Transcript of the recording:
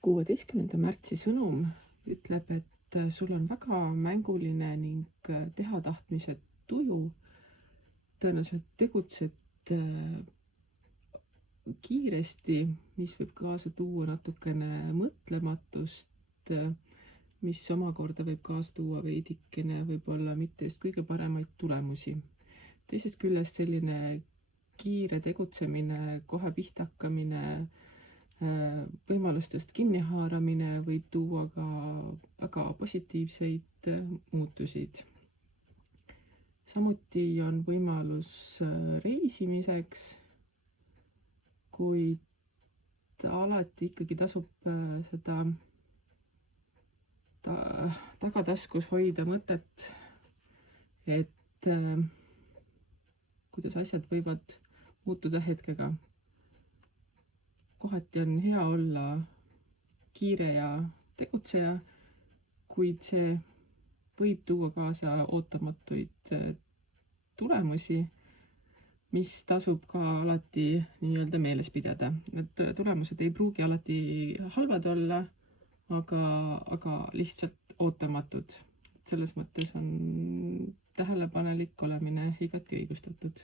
16. märtsi sõnum ütleb, et sul on väga mänguline ning teha tahtmise tuju. Tõenäoliselt tegutsed kiiresti, mis võib kaasa tuua natukene mõtlematust, mis omakorda võib kaasa tuua veidikene võib-olla mitte just kõige paremaid tulemusi. Teisest küljest selline kiire tegutsemine, kohe pihta hakkamine, võimalustest kinni haaramine võib tuua ka väga positiivseid muutusid. Samuti on võimalus reisimiseks, kuid alati ikkagi tasub seda tagataskus hoida mõtet, et kuidas asjad võivad muutuda hetkega. Kohati on hea olla kiire ja tegutseja, kuid see võib tuua kaasa ootamatuid tulemusi, mis tasub ka alati nii-öelda meeles pidada. Need tulemused ei pruugi alati halvad olla, aga lihtsalt ootamatud. Selles mõttes on tähelepanelik olemine igati õigustatud.